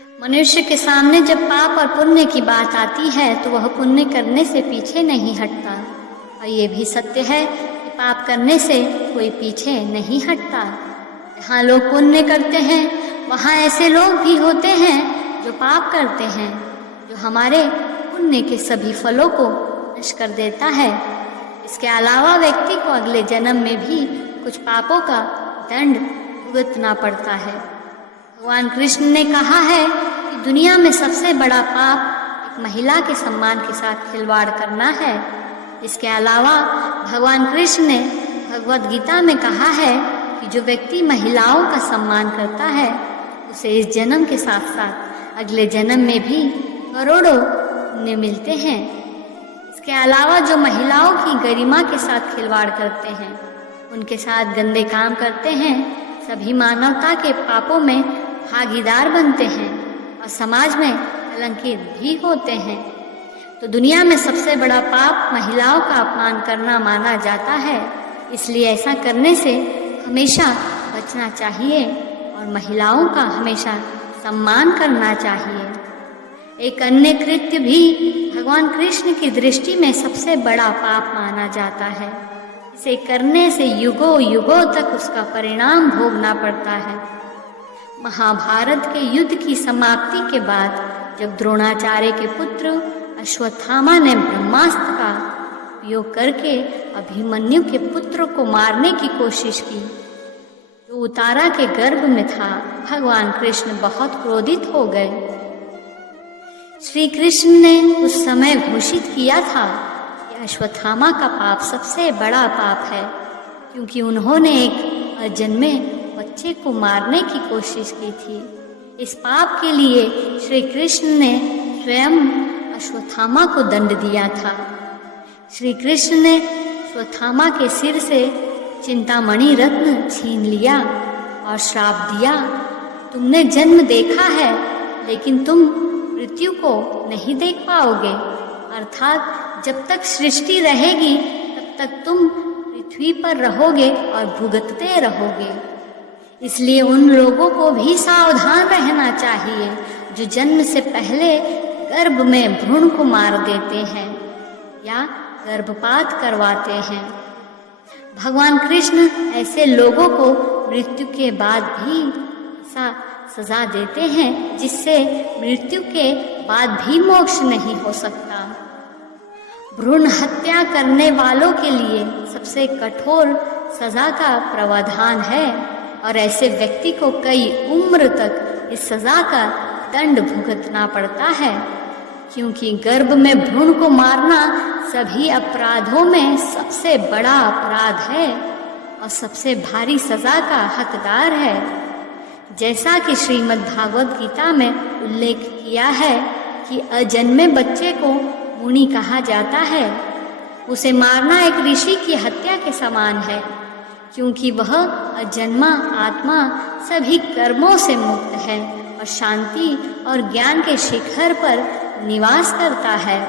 मनुष्य के सामने जब पाप और पुण्य की बात आती है तो वह पुण्य करने से पीछे नहीं हटता, और ये भी सत्य है कि पाप करने से कोई पीछे नहीं हटता। जहाँ लोग पुण्य करते हैं वहाँ ऐसे लोग भी होते हैं जो पाप करते हैं, जो हमारे पुण्य के सभी फलों को नष्ट कर देता है। इसके अलावा व्यक्ति को अगले जन्म में भी कुछ पापों का दंड भुगतना पड़ता है। भगवान कृष्ण ने कहा है कि दुनिया में सबसे बड़ा पाप एक महिला के सम्मान के साथ खिलवाड़ करना है। इसके अलावा भगवान कृष्ण ने भगवद गीता में कहा है कि जो व्यक्ति महिलाओं का सम्मान करता है उसे इस जन्म के साथ साथ अगले जन्म में भी करोड़ों पुण्य मिलते हैं। इसके अलावा जो महिलाओं की गरिमा के साथ खिलवाड़ करते हैं, उनके साथ गंदे काम करते हैं, सभी मानवता के पापों में भागीदार बनते हैं और समाज में कलंकित भी होते हैं। तो दुनिया में सबसे बड़ा पाप महिलाओं का अपमान करना माना जाता है। इसलिए ऐसा करने से हमेशा बचना चाहिए और महिलाओं का हमेशा सम्मान करना चाहिए। एक अन्य कृत्य भी भगवान कृष्ण की दृष्टि में सबसे बड़ा पाप माना जाता है। इसे करने से युगों युगों तक उसका परिणाम भोगना पड़ता है। महाभारत के युद्ध की समाप्ति के बाद जब द्रोणाचार्य के पुत्र अश्वत्थामा ने ब्रह्मास्त्र का उपयोग करके अभिमन्यु के पुत्र को मारने की कोशिश की, जो उतारा के गर्भ में था, भगवान कृष्ण बहुत क्रोधित हो गए। श्री कृष्ण ने उस समय घोषित किया था कि अश्वत्थामा का पाप सबसे बड़ा पाप है, क्योंकि उन्होंने एक अजन्मे बच्चे को मारने की कोशिश की थी। इस पाप के लिए श्री कृष्ण ने स्वयं अश्वत्थामा को दंड दिया था। श्री कृष्ण ने अश्वत्थामा के सिर से चिंतामणि रत्न छीन लिया और श्राप दिया, तुमने जन्म देखा है लेकिन तुम मृत्यु को नहीं देख पाओगे, अर्थात जब तक सृष्टि रहेगी तब तक तुम पृथ्वी पर रहोगे और भुगतते रहोगे। इसलिए उन लोगों को भी सावधान रहना चाहिए जो जन्म से पहले गर्भ में भ्रूण को मार देते हैं या गर्भपात करवाते हैं। भगवान कृष्ण ऐसे लोगों को मृत्यु के बाद भी ऐसा सजा देते हैं जिससे मृत्यु के बाद भी मोक्ष नहीं हो सकता। भ्रूण हत्या करने वालों के लिए सबसे कठोर सजा का प्रावधान है और ऐसे व्यक्ति को कई उम्र तक इस सजा का दंड भुगतना पड़ता है, क्योंकि गर्भ में भ्रूण को मारना सभी अपराधों में सबसे बड़ा अपराध है और सबसे भारी सजा का हकदार है। जैसा कि श्रीमद् भागवत गीता में उल्लेख किया है कि अजन्मे बच्चे को मुनि कहा जाता है, उसे मारना एक ऋषि की हत्या के समान है, क्योंकि वह अजन्मा आत्मा सभी कर्मों से मुक्त है और शांति और ज्ञान के शिखर पर निवास करता है।